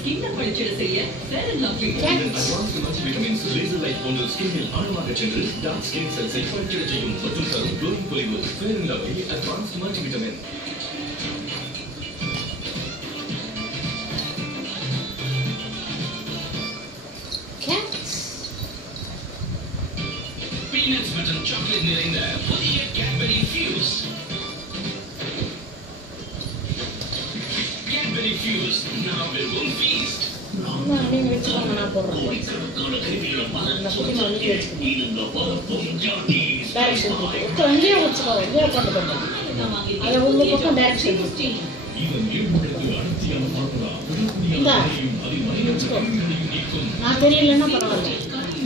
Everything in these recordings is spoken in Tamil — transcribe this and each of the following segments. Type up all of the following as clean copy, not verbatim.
ஸ்கின்னை பளிச்சிட செய்ய Fair and Lovely. Advanced multivitamins, laser-like போன்ற ஸ்கின்னில் ஆழமாக சென்று டார்க் ஸ்கின் செல்ஸை பளிச்சிட செய்யும் மற்றும் தரும் glowing பொலிவு Fair and Lovely Advanced Multivitamin. Cats. Peanuts மற்றும் சாக்லேட் நிறைந்த புதிய Cadbury Fuse. Cadbury Fuse now will feast. நானே வெச்சுக்கோங்க நான் போடுறேன். நான் புடி மாதிரி வெச்சுக்கோங்க. டைரக்ஷன் கொடுத்து அங்கேயே வெச்சுக்கோங்க. இங்கே போட்டு போடுறேன். அதை உள்ள பக்கம் டைரக்ஷன் கொடுத்து. இந்தா வெச்சுக்கோ. நான் தெரியலன்னா பரவாயில்ல.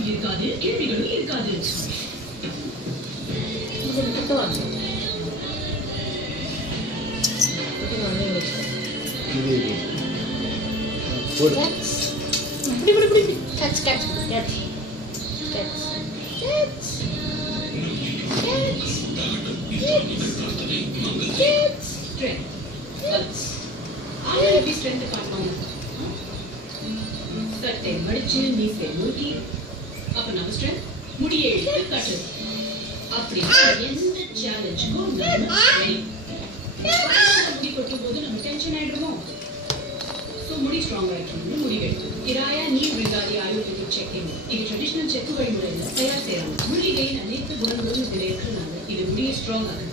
இருக்காது கேள்விகளும் இருக்காது. இது கிட்ட வாங்க. புடி மாதிரி வெச்சுக்கோ. Cats. Pudi. Cats. Cats. Strength. ஆனா எப்படி ஸ்ட்ரென்த் காட்டணும்? சட்டை மடிச்சு மீசை மூடி அப்ப நம்ம ஸ்ட்ரென்த் முடியை இழுத்து காட்டு. அப்படி எந்த சேலஞ்சுக்கும் நம்ம ரெடி. முடி கொட்டும் போது நம்ம டென்ஷன் ஆயிடுமோ? So முடி ஸ்ட்ராங் ஆயிடுச்சு முடி வெட்டு. கிராயா நீ விகாரி ஆயுர்வேதிக் செக்கிங். இது ட்ரெடிஷனல் செக் வழிமுறையில தயார் செய்யறாங்க. மூலிகையின் அனைத்து குணங்களும் இதில் இருக்கிறனால இது முடியை ஸ்ட்ராங் ஆகுது.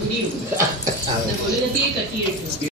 முடியும் நம்ம உலகத்தையே கட்டி எழுத்து.